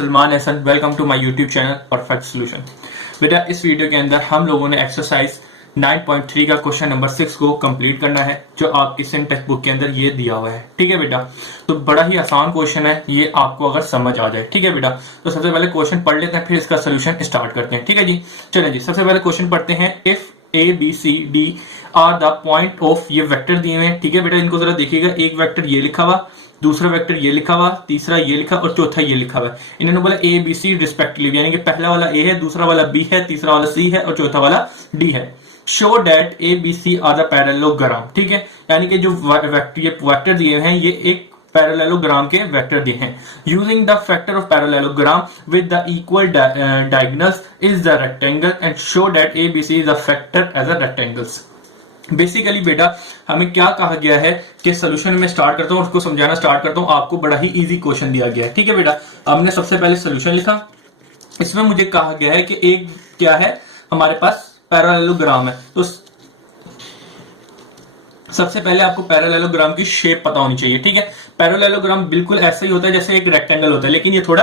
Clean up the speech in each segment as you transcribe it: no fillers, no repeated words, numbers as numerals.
Salman Hasan, welcome to my YouTube channel perfect solution. बेटा इस video के अंदर हम लोगों ने एक्सरसाइज 9.3 का क्वेश्चन नंबर 6 को कंप्लीट करना है, जो आपकी सिंध टेक्स्ट बुक के अंदर ये दिया हुआ है। ठीक है बेटा, तो बड़ा ही आसान क्वेश्चन है ये, आपको अगर समझ आ जाए। ठीक है बेटा, तो सबसे पहले क्वेश्चन पढ़ लेते हैं, फिर इसका सोल्यूशन स्टार्ट करते हैं। ठीक है जी, चलें जी, सबसे पहले क्वेश्चन पढ़ते हैं। If A B C D are the point of, ये वेक्टर दिए हुए हैं। ठीक है बेटा, इनको जरा देखिएगा, एक वेक्टर ये लिखा हुआ, दूसरा वेक्टर ये लिखा हुआ, तीसरा ये लिखा और चौथा ये लिखा हुआ है। इन्होंने बोला ए बी सी रिस्पेक्टिवली, यानी कि पहला वाला ए है, दूसरा वाला बी है, तीसरा वाला सी है और चौथा वाला डी है। Show that A B C are the parallelogram. ठीक है, यानी कि जो वेक्टर दिए हैं ये एक पैरेललोग्राम के वेक्टर दिए हैं। Using the factor of parallelogram with the equal diagonals is the rectangle and show that A B C is a factor as a rectangles. Basically बेटा हमें क्या कहा गया है कि सोल्यूशन में स्टार्ट करता हूं, उसको समझाना स्टार्ट करता हूं। आपको बड़ा ही इजी क्वेश्चन दिया गया है। ठीक है बेटा, हमने सबसे पहले सोल्यूशन लिखा, इसमें मुझे कहा गया है कि एक क्या है, हमारे पास पैरेललोग्राम है। तो सबसे पहले आपको पैरेललोग्राम की शेप पता होनी चाहिए। ठीक है, पैरेललोग्राम बिल्कुल ऐसा ही होता है जैसे एक रेक्टेंगल होता है, लेकिन ये थोड़ा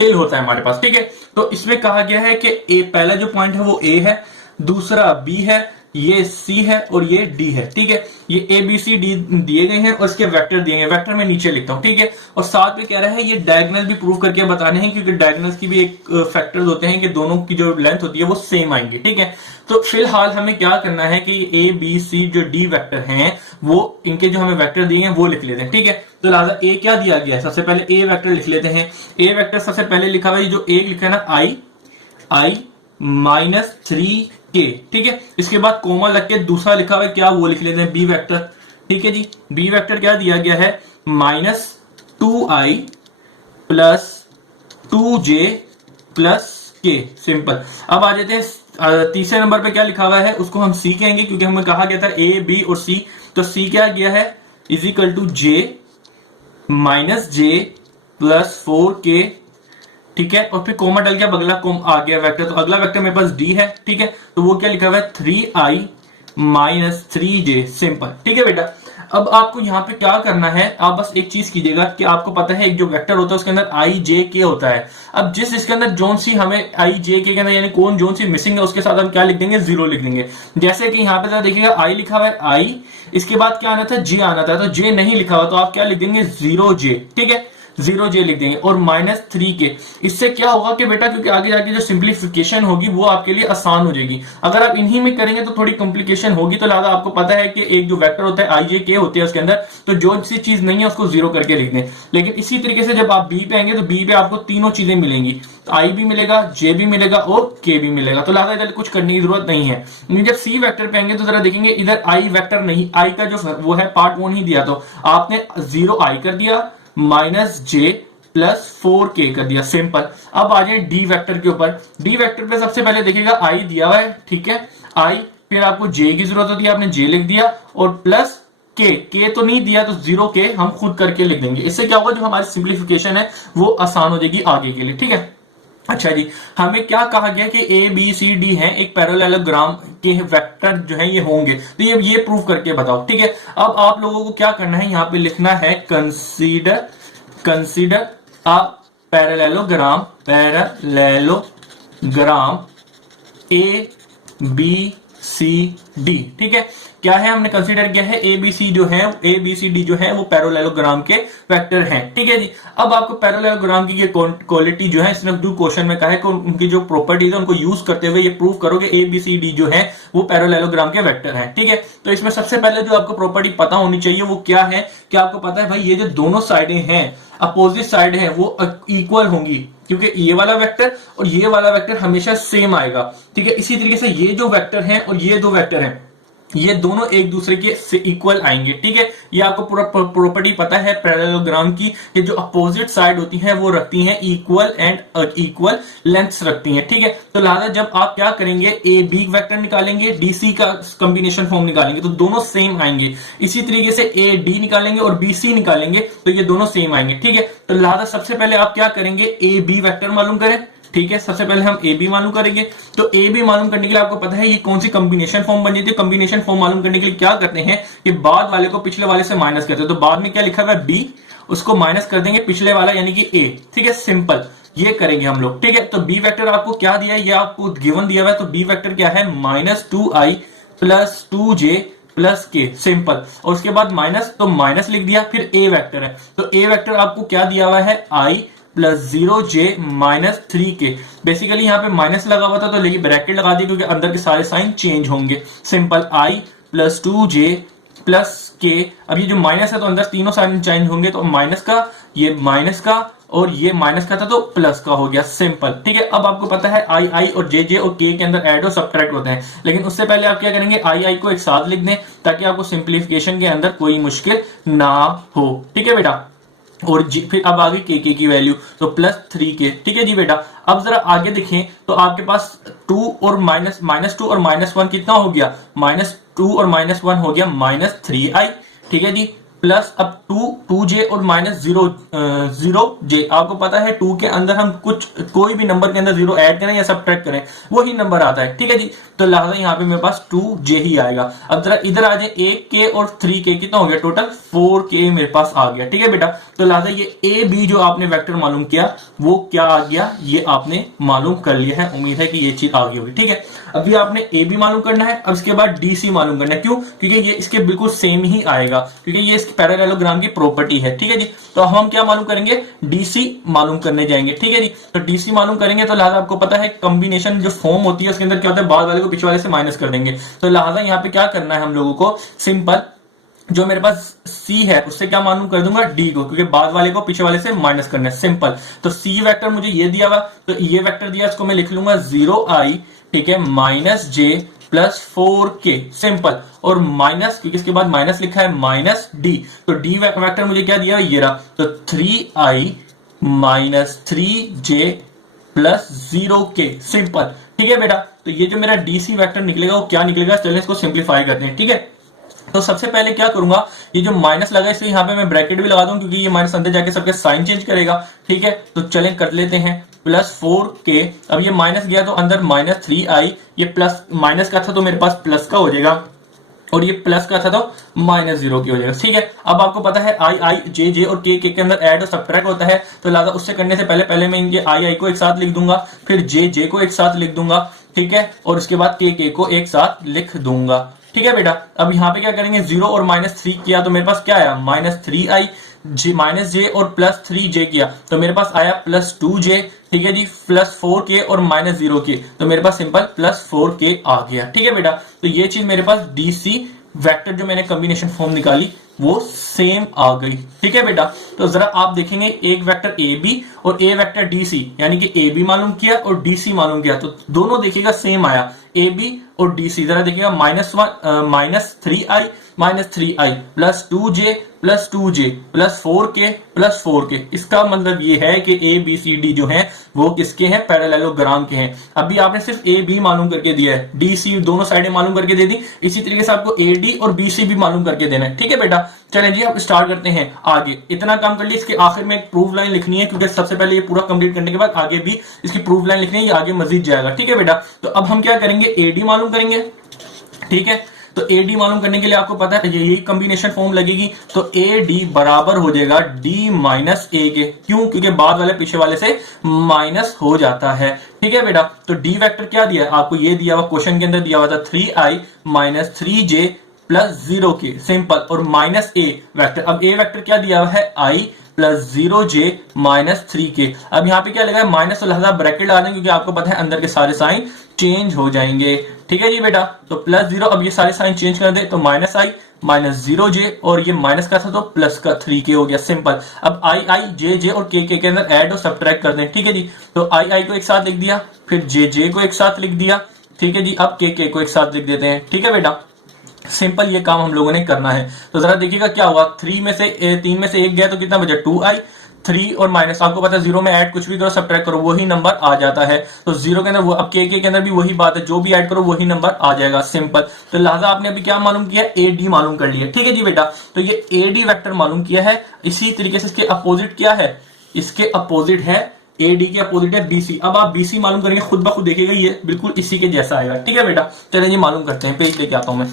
टेल होता है हमारे पास। ठीक है, तो इसमें कहा गया है कि ए पहला जो पॉइंट है वो ए है, दूसरा बी है, ये सी है और ये डी है। ठीक है, ये ए बी सी डी दिए गए हैं और इसके वेक्टर दिए गए, वेक्टर में नीचे लिखता हूं। ठीक है, और साथ में कह रहा है ये डायगोनल भी प्रूव करके बताने हैं, क्योंकि डायगोनल्स की भी एक फैक्टर्स होते हैं कि दोनों की जो लेंथ होती है वो सेम आएंगी। ठीक है, तो फिलहाल हमें क्या करना है कि ए बी सी जो डी वेक्टर हैं वो इनके जो हमें वेक्टर दिए हैं वो लिख लेते हैं। ठीक है, तो लिहाजा ए क्या दिया गया है, सबसे पहले ए वेक्टर लिख लेते हैं। ए वेक्टर सबसे पहले लिखा हुआ है, जो ए लिखा है ना, आई -3 के। ठीक है, इसके बाद कोमा लग के दूसरा लिखा हुआ है क्या, वो लिख लेते हैं बी वेक्टर। ठीक है जी, बी वेक्टर क्या दिया गया है, -2i + 2j + k। सिंपल। अब आ जाते हैं तीसरे नंबर पे क्या लिखा हुआ है, उसको हम सी कहेंगे, क्योंकि हमें कहा गया था ए बी और सी। तो सी क्या गया है, = j -j + 4k। ठीक है, और फिर कोमा डल गया, अगला कोम आ गया वेक्टर, तो अगला वेक्टर मेरे पास डी है। ठीक है, तो वो क्या लिखा हुआ है, 3i - 3j। सिंपल। ठीक है बेटा, अब आपको यहाँ पे क्या करना है, आप बस एक चीज कीजिएगा कि आपको पता है एक जो वेक्टर होता है उसके अंदर i j k होता है। अब जिस इसके अंदर जोन सी हमें i j k के अंदर यानी कौन जोन सी मिसिंग है, उसके साथ हम क्या लिख देंगे, 0 लिख देंगे। जैसे कि यहाँ पे देखिएगा i लिखा हुआ है, i, इसके बाद क्या आना था, j आना था, तो j नहीं लिखा हुआ तो आप क्या लिख देंगे, 0j। ठीक है, 0j लिख देंगे और -3k। इससे क्या होगा कि बेटा, क्योंकि आगे जाके जो सिंप्लीफिकेशन होगी वो आपके लिए आसान हो जाएगी। अगर आप इन्हीं में करेंगे तो थोड़ी कॉम्प्लिकेशन होगी, तो लिहाजा आपको पता है कि एक जो वेक्टर होता है i j k होते हैं उसके अंदर, तो जो सी चीज नहीं है उसको 0 करके लिख दें। लेकिन इसी तरीके से जब आप बी पे आएंगे तो बी पे आपको तीनों चीजें मिलेंगी, तो i भी मिलेगा, j भी मिलेगा और k भी मिलेगा, तो लिहाजा इधर कुछ करने की जरूरत नहीं है। जब सी वेक्टर पे आएंगे तो जरा देखेंगे इधर i वेक्टर नहीं, i का जो वो है पार्ट वो नहीं दिया, तो आपने 0i कर दिया -j + 4k कर दिया। सिंपल। अब आ जाए डी वेक्टर के ऊपर। डी वेक्टर पे सबसे पहले देखिएगा i दिया हुआ है। ठीक है, i, फिर आपको j की जरूरत होती है, आपने j लिख दिया और प्लस k तो नहीं दिया, तो 0k हम खुद करके लिख देंगे। इससे क्या होगा, जो हमारी सिंप्लीफिकेशन है वो आसान हो जाएगी आगे के लिए। ठीक है, अच्छा जी, हमें क्या कहा गया कि ए बी सी डी है, एक पैरेललोग्राम के वेक्टर जो है ये होंगे, तो ये प्रूव करके बताओ। ठीक है, अब आप लोगों को क्या करना है, यहाँ पे लिखना है consider a parallelogram A B C D. ठीक है, क्या है, हमने कंसीडर किया है ए बी सी जो है, ए बी सी डी जो है वो पैरेललोग्राम के वेक्टर हैं। ठीक है जी, अब आपको पैरेललोग्राम की ये क्वालिटी जो है, इसमें दो क्वेश्चन में कहा है कि उनकी जो प्रॉपर्टीज है उनको यूज करते हुए ये प्रूव करो कि ए बी सी डी जो है वो पैरेललोग्राम के वेक्टर हैं। ठीक है, तो इसमें सबसे पहले जो आपको प्रॉपर्टी पता होनी चाहिए वो क्या है, कि आपको पता है भाई ये जो दोनों साइडें हैं, अपोजिट साइड है, वो इक्वल होंगी, क्योंकि ये वाला वेक्टर और ये वाला वेक्टर हमेशा सेम आएगा। ठीक है, इसी तरीके से ये जो वेक्टर हैं और ये दो वेक्टर हैं, ये दोनों एक दूसरे के से इक्वल आएंगे। ठीक है, ये आपको पूरा प्रॉपर्टी पता है पैरेललोग्राम की, कि जो अपोजिट साइड होती हैं वो रखती हैं इक्वल एंड इक्वल लेंथ्स रखती हैं। ठीक है, तो लिहाजा जब आप क्या करेंगे, ए बी वेक्टर निकालेंगे, डी सी का कॉम्बिनेशन फॉर्म निकालेंगे तो दोनों सेम आएंगे। इसी तरीके से ए डी निकालेंगे और बी सी निकालेंगे तो ये दोनों सेम आएंगे। ठीक है, तो लिहाजा सबसे पहले आप क्या करेंगे, ए बी वेक्टर मालूम करें। ठीक है, सबसे पहले हम ए बी मालूम करेंगे, तो ए बी मालूम करने के लिए आपको पता है ये कौन सी कॉम्बिनेशन फॉर्म बन जाती है। कॉम्बिनेशन फॉर्म मालूम करने के लिए क्या करते हैं कि बाद वाले को पिछले वाले से माइनस करते हैं, तो बाद में क्या लिखा हुआ है, बी उसको माइनस कर देंगे पिछले वाला यानी कि ए, ठीक है, सिंपल ये करेंगे हम लोग, ठीक है। तो बी वेक्टर आपको क्या दिया है, ये आपको गिवन दिया हुआ है, तो बी वेक्टर क्या है, -2i प्लस 2j प्लस के, सिंपल। और उसके बाद माइनस, तो माइनस लिख दिया, फिर ए वेक्टर है, तो ए वेक्टर आपको क्या दिया हुआ है, i plus 0j minus 3k। Basically यहाँ पे माइनस लगा हुआ था तो लेकिन ब्रैकेट लगा दी क्योंकि अंदर के सारे साइन चेंज होंगे, simple i plus 2j plus के। अब ये जो माइनस है तो अंदर तीनों साइन चेंज होंगे, तो माइनस का, ये माइनस का और ये माइनस का था तो प्लस का हो गया, सिंपल, ठीक है। अब आपको पता है आई और जे और के अंदर ऐड और सब्ट्रैक्ट होते हैं, लेकिन उससे पहले आप क्या करेंगे, आई को एक साथ लिख दें ताकि आपको सिंप्लीफिकेशन के अंदर कोई मुश्किल ना हो, ठीक है बेटा। और जी फिर अब आगे के की वैल्यू तो +3k, ठीक है जी बेटा। अब जरा आगे देखें तो आपके पास 2 और -2 और -1 कितना हो गया, -2 और -1 हो गया -3i, ठीक है जी। प्लस अब 2j और -0j, आपको पता है 2 के अंदर हम कोई भी नंबर के अंदर 0 ऐड करें या सब्ट्रैक्ट करें वही नंबर आता है, ठीक है जी। तो लिहाजा यहाँ पे मेरे पास 2j ही आएगा। अब जरा इधर आ जाए, 1k और 3k कितना हो गया, टोटल 4k मेरे पास आ गया, ठीक है बेटा। तो लिहाजा ये ए बी जो आपने वेक्टर मालूम किया वो क्या आ गया, ये आपने मालूम कर लिया है। उम्मीद है कि ये चीज आ गई होगी, ठीक है। अभी आपने ए बी मालूम करना है, अब इसके बाद डी सी मालूम करना है, क्यों, क्योंकि ये इसके बिल्कुल सेम ही आएगा, क्योंकि ये इसकी पैरेललोग्राम की प्रॉपर्टी है, ठीक है जी। तो हम क्या मालूम करेंगे, डीसी मालूम करने जाएंगे, ठीक है जी। तो डीसी मालूम करेंगे तो लिहाजा आपको पता है कॉम्बिनेशन जो फॉर्म होती है उसके अंदर क्या होता है, बाद वाले को पिछले वाले से माइनस कर देंगे। तो लिहाजा यहाँ पे क्या करना है हम लोगों को, सिंपल, जो मेरे पास C है उससे क्या मालूम कर दूंगा D को, क्योंकि बाद वाले को पीछे वाले से माइनस करना है, सिंपल। तो C वेक्टर मुझे ये दिया हुआ, तो ये वेक्टर दिया, इसको मैं लिख लूंगा 0i, ठीक है, -j प्लस 4k, सिंपल। और माइनस, क्योंकि इसके बाद माइनस लिखा है, -d, तो D वेक्टर मुझे क्या दिया, ये रहा, तो 3i -3j plus 0k, simple, ठीक है बेटा। तो ये जो मेरा DC वेक्टर निकलेगा वो क्या निकलेगा, चलिए इसको सिंप्लीफाई करते हैं, ठीक है। तो सबसे पहले क्या करूंगा, ये जो माइनस लगा इसे यहाँ पे मैं ब्रैकेट भी लगा दूं क्योंकि ये माइनस अंदर जाके सबके साइन चेंज करेगा, ठीक है। तो चलें कर लेते हैं, +4k, अब ये माइनस गया तो अंदर -3i, ये प्लस माइनस का था तो मेरे पास प्लस का हो जाएगा, और ये प्लस का था तो -0 की हो जाएगा, ठीक है। अब आपको पता है आई जे और के अंदर ऐड और सब्ट्रैक्ट होता है, तो लिहाजा उससे करने से पहले मैं इनके आई को एक साथ लिख दूंगा, फिर जे को एक साथ लिख दूंगा, ठीक है, और उसके बाद के को एक साथ लिख दूंगा, ठीक है बेटा। अब यहाँ पे क्या करेंगे, 0 और -3 किया तो मेरे पास क्या आया, -3i, -j और +3j किया तो मेरे पास आया +2j, ठीक है जी, +4k और -0k, तो मेरे पास सिंपल +4k आ गया, ठीक है बेटा। तो ये चीज मेरे पास डीसी वेक्टर जो मैंने कॉम्बिनेशन फॉर्म निकाली वो सेम आ गई, ठीक है बेटा। तो जरा आप देखेंगे, एक वेक्टर ए बी और ए वेक्टर डीसी, यानी कि ए बी मालूम किया और डीसी मालूम किया, तो दोनों देखिएगा सेम आया, ए बी और डीसी। जरा देखिएगा, -3i +2j प्लस 4k, इसका मतलब ये है कि ए बी सी डी जो हैं वो किसके हैं, पैरेललोग्राम के हैं। अभी आपने सिर्फ ए बी मालूम करके दिया है, डी सी दोनों साइडें मालूम करके दे दी, इसी तरीके से आपको ए डी और बी सी भी मालूम करके देना है, ठीक है बेटा। चलें जी अब स्टार्ट करते हैं आगे, इतना काम कर लिया, इसके आखिर में एक प्रूफ लाइन लिखनी है, क्योंकि सबसे पहले ये पूरा कंप्लीट करने के बाद आगे भी इसकी प्रूफ लाइन लिखनी है, ये आगे मजीद जाएगा, ठीक है बेटा। तो अब हम क्या करेंगे, ए डी मालूम करेंगे, ठीक है। तो AD मालूम करने के लिए आपको पता है यही कॉम्बिनेशन फॉर्म लगेगी, तो AD बराबर हो जाएगा D माइनस A के, क्यों, क्योंकि बाद वाले पीछे वाले से माइनस हो जाता है, ठीक है बेटा। तो D वेक्टर क्या दिया है आपको, ये दिया हुआ क्वेश्चन के अंदर दिया हुआ था 3i -3j plus 0k, simple, और -a वेक्टर, अब A वेक्टर क्या दिया हुआ है, i +0j -3k। अब यहाँ पे क्या लगा है, माइनस, तो लिहाजा ब्रैकेट लगा दें क्योंकि आपको पता है अंदर के सारे साइन चेंज हो जाएंगे, ठीक है जी बेटा। तो +0, अब ये सारे साइन चेंज कर दे, तो -i -0j, और ये माइनस का था तो प्लस का 3k हो गया, सिंपल। अब आई जे और के अंदर ऐड और सब्ट्रैक्ट कर दें, ठीक है जी। तो आई को एक साथ लिख दिया, फिर जे को एक साथ लिख दिया, ठीक है जी। अब के को एक साथ लिख देते हैं, ठीक है बेटा, सिंपल ये काम हम लोगों ने करना है। तो जरा देखिएगा क्या हुआ, 3 में से 1 गया तो कितना बचा, 2i, 3 और माइनस, आपको पता है 0 में ऐड कुछ भी करो सब्ट्रैक्ट करो वही नंबर आ जाता है, तो 0 के अंदर वो, अब के अंदर भी वही बात है, जो भी ऐड करो वही नंबर आ जाएगा, सिंपल। तो लिहाजा आपने अभी क्या मालूम किया, AD मालूम कर लिया, ठीक है जी बेटा। तो ये AD वेक्टर मालूम किया है, इसी तरीके से इसके अपोजिट क्या है, इसके अपोजिट है ए डी के अपोजिट है बी सी। अब आप बी सी मालूम करेंगे, खुद ब खुद देखिएगा ये बिल्कुल इसी के जैसा आएगा। ठीक है बेटा, चलिए ये मालूम करते हैं, पेज लेके आता हूं मैं।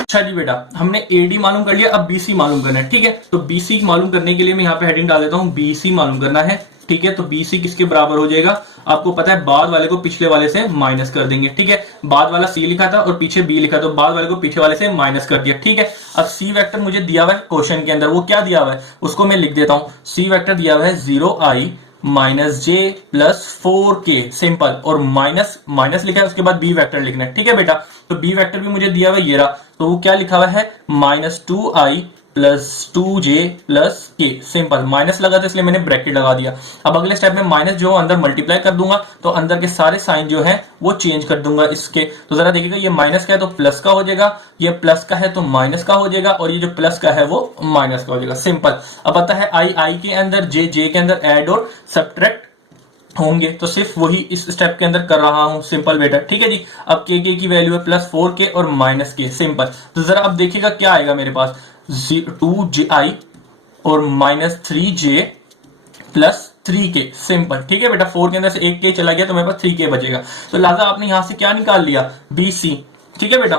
अच्छा जी बेटा, हमने ए डी मालूम कर लिया, अब बी सी मालूम करना है। ठीक है, तो बी सी मालूम करने के लिए मैं यहाँ पे हेडिंग डाल देता हूँ, बी सी मालूम करना है। ठीक है, तो बी सी किसके बराबर हो जाएगा, आपको पता है बाद वाले को पिछले वाले से माइनस कर देंगे। ठीक है, बाद वाला सी लिखा था और पीछे बी लिखा, तो बाद वाले को पीछे वाले से माइनस कर दिया। ठीक है, अब सी वेक्टर मुझे दिया हुआ है क्वेश्चन के अंदर, वो क्या दिया हुआ है उसको मैं लिख देता हूं। सी वेक्टर दिया हुआ है 0i माइनस जे प्लस 4k, सिंपल, और माइनस माइनस लिखा है, उसके बाद बी वेक्टर लिखना है। ठीक है बेटा, तो बी वेक्टर भी मुझे दिया हुआ है ये रहा, तो वो क्या लिखा हुआ है minus 2i plus 2j plus के, सिंपल, माइनस लगा था इसलिए मैंने ब्रैकेट लगा दिया। अब अगले स्टेप में माइनस जो अंदर मल्टीप्लाई कर दूंगा, तो अंदर के सारे साइन जो है वो चेंज कर दूंगा इसके। तो जरा देखिएगा, ये माइनस का है तो प्लस का हो जाएगा, ये प्लस का है तो माइनस का हो जाएगा, और ये जो प्लस का है वो माइनस का हो जाएगा, सिंपल। अब पता है आई के अंदर, जे के अंदर ऐड और सब्ट्रैक्ट होंगे, तो सिर्फ वही इस स्टेप के अंदर कर रहा हूं, सिंपल बेटा। ठीक है जी, अब के की वैल्यू है प्लस 4k और माइनस के, सिंपल। तो जरा अब देखिएगा क्या आएगा मेरे पास, 2ji और minus 3j plus 3k, simple. ठीक है बेटा, 4 के अंदर से 1k चला गया तो मेरे पास 3k बचेगा, तो लिहाजा आपने यहां से क्या निकाल लिया, bc। ठीक है बेटा,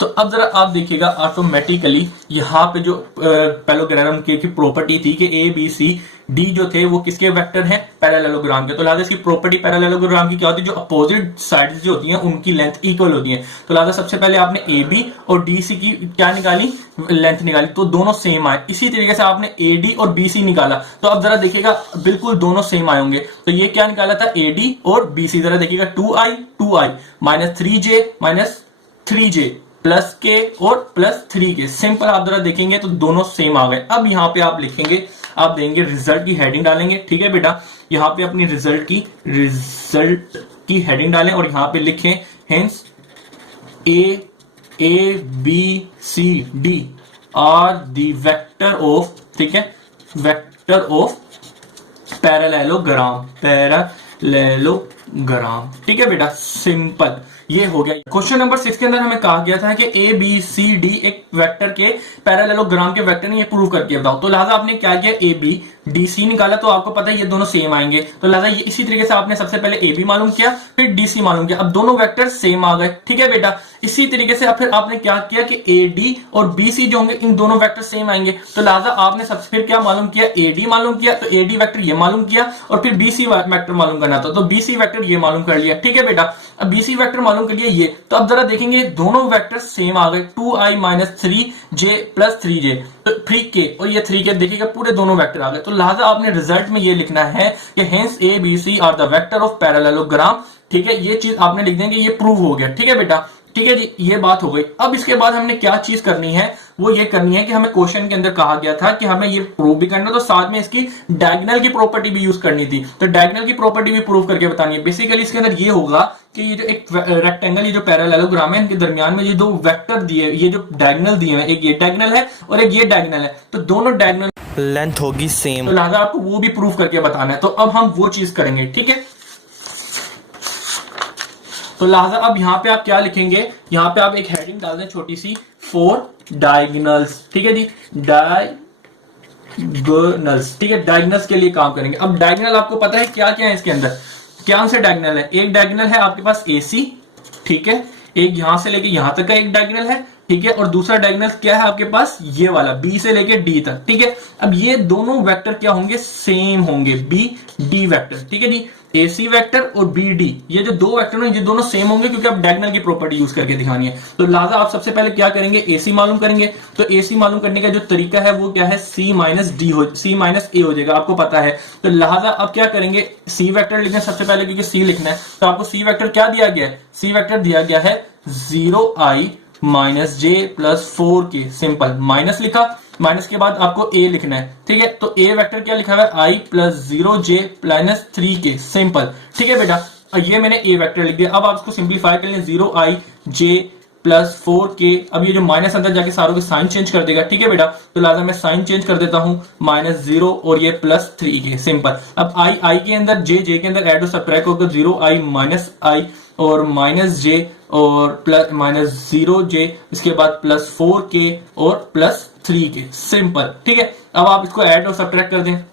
तो अब जरा आप देखिएगा ऑटोमेटिकली यहाँ पे जो पैरेललोग्राम की प्रॉपर्टी थी कि ए बी सी डी जो थे वो किसके वेक्टर हैं, पैरेललोग्राम के। तो लिहाजा इसकी प्रॉपर्टी पैरेललोग्राम की क्या होती है, जो अपोजिट साइड्स जो होती हैं उनकी लेंथ इक्वल होती है। तो लिहाजा सबसे पहले आपने ए बी और डी सी की क्या निकाली, लेंथ निकाली, तो दोनों सेम आए। इसी तरीके से आपने ए डी और बी सी निकाला, तो अब जरा देखिएगा बिल्कुल दोनों सेम आए होंगे। तो ये क्या निकाला था, ए डी और बी सी, जरा देखिएगा 2i minus 3j minus 3j plus के और प्लस 3k, सिंपल। आप जरा देखेंगे तो दोनों सेम आ गए। अब यहाँ पे आप लिखेंगे, आप देंगे रिजल्ट की हेडिंग डालेंगे। ठीक है बेटा, यहाँ पे अपनी रिजल्ट की हेडिंग डालें और यहाँ पे लिखें hence A B C D are the vector of, ठीक है, वेक्टर ऑफ पैरेललोग्राम। ठीक है बेटा, सिंपल, ये हो गया। क्वेश्चन नंबर 6 के अंदर हमें कहा गया था कि ए बी सी डी एक वेक्टर के पैरेललोग्राम के वेक्टर ने, ये प्रूव करके बताओ। तो लिहाजा आपने क्या किया, ए बी डी सी निकाला, तो आपको पता है ये दोनों सेम आएंगे, तो लिहाजा ये इसी तरीके से आपने सबसे पहले ए बी मालूम किया, फिर डी सी मालूम किया, अब दोनों वेक्टर सेम आ गए। ठीक है बेटा, इसी तरीके से फिर आपने क्या किया कि ए डी और बी सी जो होंगे इन दोनों वेक्टर सेम आएंगे, तो लिहाजा आपने सबसे फिर क्या मालूम किया, ए डी मालूम किया, तो ए डी वेक्टर ये मालूम किया, और फिर बी सी वेक्टर मालूम करना था, तो बी सी वेक्टर ये मालूम कर लिया। ठीक है बेटा, अब बी सी वेक्टर मालूम कर लिया ये, तो अब जरा देखेंगे दोनों वेक्टर सेम आ गए, 2i minus 3j plus 3j, तो 3k और ये 3k, देखिएगा पूरे दोनों वेक्टर आ गए। तो लिहाजा आपने रिजल्ट में ये लिखना है कि hence A B C are the vector of parallelogram. ठीक है, ये चीज आपने लिख देंगे, ये प्रूव हो गया। ठीक है बेटा, ठीक है जी, ये बात हो गई। अब इसके बाद हमने क्या चीज करनी है, वो ये करनी है कि हमें क्वेश्चन के अंदर कहा गया था कि हमें ये प्रूव भी करना, तो साथ में इसकी डायगोनल की प्रॉपर्टी भी यूज करनी थी, तो डायगोनल की प्रॉपर्टी भी प्रूव करके बतानी है। बेसिकली इसके अंदर ये होगा कि ये जो एक रेक्टेंगल, ये जो पैरेललोग्राम है, इनके दरमियान में ये दो वेक्टर दिए, ये जो डायगोनल दिए हैं, एक ये डायगोनल है और एक ये डायगोनल है, तो दोनों डायगोनल लेंथ होगी सेम, तो लिहाजा आपको वो भी प्रूव करके बताना है। तो अब हम वो चीज करेंगे। ठीक है, तो लिहाजा अब यहाँ पे आप क्या लिखेंगे, यहाँ पे आप एक हेडिंग डाल दें छोटी सी, 4 डायगोनल्स। ठीक है जी, डायगोनल्स। ठीक है, डायगोनल्स के लिए काम करेंगे। अब डायगोनल आपको पता है क्या क्या है इसके अंदर, क्या से डायगोनल है, एक डायगोनल है आपके पास AC, ठीक है, एक यहां से लेके यहां तक का एक डायगोनल है, ठीक है, और दूसरा डायगोनल क्या है आपके पास, ये वाला B से लेके D तक। ठीक है, अब ये दोनों वेक्टर क्या होंगे, सेम होंगे, B D वेक्टर। ठीक है जी, AC वेक्टर और BD, ये जो दो वेक्टर हैं ये दोनों सेम होंगे, क्योंकि आप डायगोनल की प्रॉपर्टी यूज करके दिखानी है। तो लिहाजा आप सबसे पहले क्या करेंगे, AC मालूम करेंगे। तो AC मालूम करने का जो तरीका है वो क्या है, C माइनस A हो जाएगा, आपको पता है। तो लिहाजा आप क्या करेंगे, C वेक्टर लिखना सबसे पहले, क्योंकि C लिखना है, तो आपको C वेक्टर क्या दिया गया है, C वेक्टर दिया गया है 0i minus j plus 4k, simple, minus लिखा, माइनस के बाद आपको a लिखना है। ठीक है, तो a वेक्टर क्या लिखा हुआ है, i plus 0j plus 3k, simple. ठीक है बेटा, ये मैंने a वेक्टर लिख दिया। अब आप इसको सिंप्लीफाई कर लें, 0i j प्लस 4k, अब ये जो माइनस अंदर जाके सारों के साइन चेंज कर देगा। ठीक है बेटा, तो लिहाजा मैं साइन चेंज कर देता हूं, -0 और ये प्लस 3k, सिंपल। अब i के अंदर j के अंदर ऐड और सब्ट्रैक्ट होगा, 0i माइनस i और माइनस j और प्लस -0j, इसके बाद प्लस 4k और प्लस 3k, सिंपल। ठीक है, अब आप इसको ऐड और सब्ट्रैक्ट कर दें,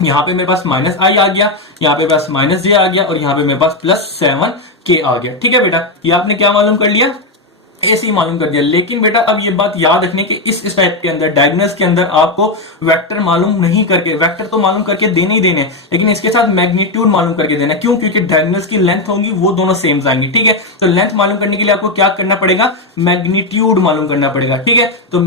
यहाँ पे मेरे पास माइनस आई आ गया, यहाँ पे पास माइनस जे आ गया और यहाँ पे मेरे पास प्लस 7k आ गया। ठीक है बेटा, ये आपने क्या मालूम कर लिया, ऐसे ही मालूम कर दिया। लेकिन बेटा अब ये बात याद रखने की इस स्टेप के अंदर डायगोनल्स के अंदर आपको वेक्टर मालूम नहीं करके, वेक्टर तो मालूम करके देने ही देने, लेकिन इसके साथ मैग्नीट्यूड मालूम करके देना। क्यों? क्योंकि डायगोनल्स की लेंथ होंगी वो दोनों सेम आएंगी। ठीक है, तो लेंथ मालूम करने के लिए आपको क्या करना पड़ेगा, मैग्नीट्यूड मालूम करना पड़ेगा। ठीक है, तो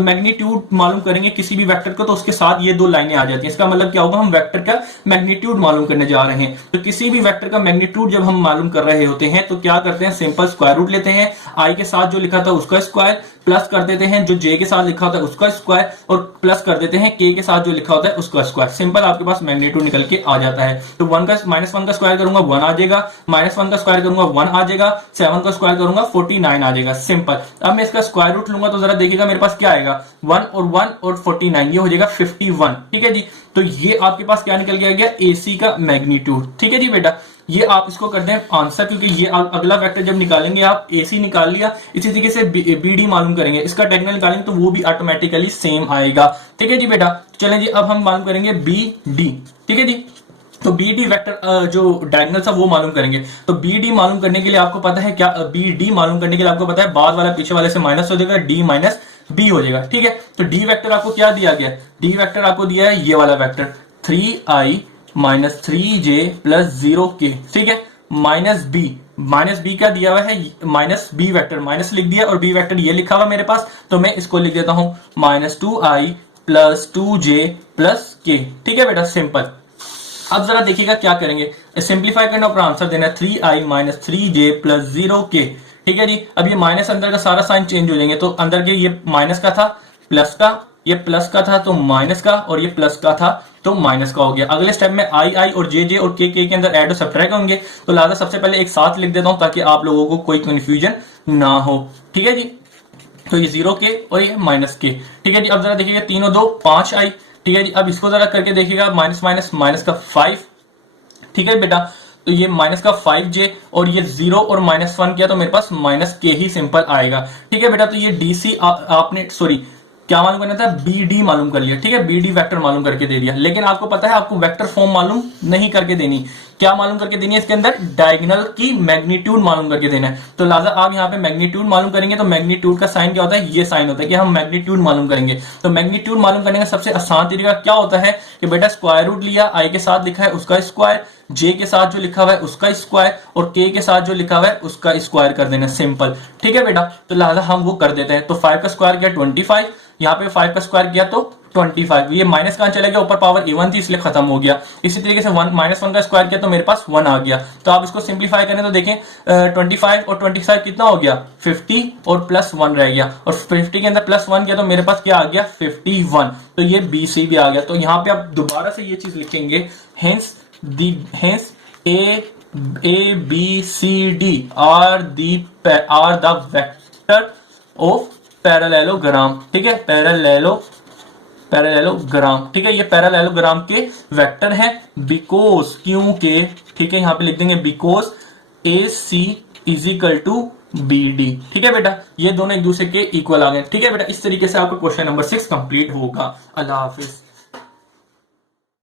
मैग्नीट्यूड मालूम करेंगे किसी भी वेक्टर को तो उसके साथ ये दो लाइनें आ जाती हैं। इसका मतलब क्या होगा, हम वेक्टर का मैग्नीट्यूड मालूम करने जा रहे हैं। तो किसी भी वेक्टर का मैग्नीट्यूड जब हम मालूम कर रहे होते हैं तो क्या करते हैं, सिंपल स्क्वायर रूट लेते हैं, आई के साथ जो लिखा था उसका स्क्वायर प्लस कर देते हैं, जो जे के साथ लिखा होता है उसका स्क्वायर और प्लस कर देते हैं के साथ जो लिखा होता है उसका स्क्वायर। सिंपल आपके पास मैग्नीट्यूड निकल के आ जाता है। तो -1 का स्क्वायर करूंगा 1 आ जाएगा, -1 का स्क्वायर करूंगा 1 आ जाएगा, 7 का स्क्वायर करूंगा 49 आ जाएगा। सिंपल। अब मैं इसका स्क्वायर रूट लूंगा तो जरा देखिएगा मेरे पास क्या आएगा, 1 और 49, ये हो जाएगा 51। ठीक है जी, तो ये आपके पास क्या निकल के आ गया, एसी का मैग्नीट्यूड। ठीक है जी बेटा, ये आप इसको कर दें आंसर, क्योंकि ये अगला वेक्टर जब निकालेंगे आप एसी निकाल लिया, इसी तरीके से बीडी मालूम करेंगे, इसका डायगोनल निकालेंगे तो वो भी ऑटोमेटिकली सेम आएगा। ठीक है जी बेटा, चलें जी अब हम मालूम करेंगे बी डी। ठीक है जी, तो बी डी वेक्टर जो डायगोनल था वो मालूम करेंगे। तो बी डी मालूम करने के लिए आपको पता है क्या, बी डी मालूम करने के लिए आपको पता है बाद वाला पीछे वाले से माइनस हो जाएगा, डी माइनस बी हो जाएगा। ठीक है, तो डी वेक्टर आपको क्या दिया गया, डी वेक्टर आपको दिया है ये वाला vector 3i minus 3j plus 0k। ठीक है, माइनस बी क्या दिया हुआ है, माइनस बी वेक्टर, माइनस लिख दिया और बी वेक्टर ये लिखा हुआ मेरे पास, तो मैं इसको लिख देता हूं -2i plus 2j plus k। ठीक है बेटा, सिंपल। अब जरा देखिएगा क्या करेंगे, सिंप्लीफाई करना और आंसर देना 3i minus 3j plus 0k। ठीक है जी, अब ये माइनस अंदर का सारा साइन चेंज हो जाएंगे, तो अंदर के ये माइनस का था प्लस का, ये प्लस का था तो माइनस का, और ये प्लस का था तो माइनस का हो गया। अगले स्टेप में आई और जे और के अंदर ऐड और सब्ट्रैक्ट होंगे, तो लिहाजा सबसे पहले एक साथ लिख देता हूं ताकि आप लोगों को कोई कंफ्यूजन ना हो। ठीक है जी, तो ये 0k और ये -k। ठीक है जी, अब जरा देखिएगा 3 और 2 5 आई। ठीक है जी, अब इसको जरा करके देखिएगा माइनस का 5। ठीक है बेटा, तो ये माइनस का 5j और ये 0 और -1 किया तो मेरे पास -k ही सिंपल आएगा। ठीक है बेटा, तो ये डीसी आपने सॉरी क्या मालूम करना था, बी डी मालूम कर लिया। ठीक है, बी डी वेक्टर मालूम करके दे दिया, लेकिन आपको पता है आपको वेक्टर फॉर्म मालूम नहीं करके देनी, क्या मालूम करके देनी है, इसके अंदर डायगोनल की मैग्नीट्यूड मालूम करके देना है। तो लिहाजा आप यहाँ पे मैग्नीट्यूड मालूम करेंगे तो मैग्नीट्यूड का साइन क्या होता है, ये साइन होता है कि हम मैग्नीट्यूड मालूम करेंगे। तो मैग्नीट्यूड मालूम करने का सबसे आसान तरीका क्या होता है कि बेटा स्क्वायर रूट लिया, आई के साथ लिखा है उसका स्क्वायर, जे के साथ जो लिखा हुआ है उसका स्क्वायर और के साथ जो लिखा हुआ है उसका स्क्वायर कर देना, सिंपल। ठीक है बेटा, तो लिहाजा हम वो कर देते हैं। तो 5 का स्क्वायर किया 25, यहाँ पे 5 का स्क्वायर किया तो 25, ये माइनस कहां चला गया, ऊपर पावर a1 थी इसलिए खत्म हो गया। इसी तरीके से -1 का स्क्वायर किया तो मेरे पास 1 आ गया। तो आप इसको सिंप्लीफाई करें तो देखें 25 और 25 कितना हो गया, 50 और प्लस 1 रह गया, और 50 के अंदर प्लस 1 किया तो मेरे पास क्या आ गया 51। तो ये बी सी भी आ गया। तो यहाँ पे आप दोबारा से ये चीज लिखेंगे, hence A B C D are the vector of parallelogram. ठीक है, पैरेललोग्राम। ठीक है, ये पैरेललोग्राम के वेक्टर है, बिकॉज क्योंकि, ठीक है यहाँ पे लिख देंगे because AC is equal to BD। ठीक है बेटा, ये दोनों एक दूसरे के इक्वल आ गए। ठीक है बेटा, इस तरीके से आपका क्वेश्चन नंबर 6 कंप्लीट होगा। अल्लाह हाफिज।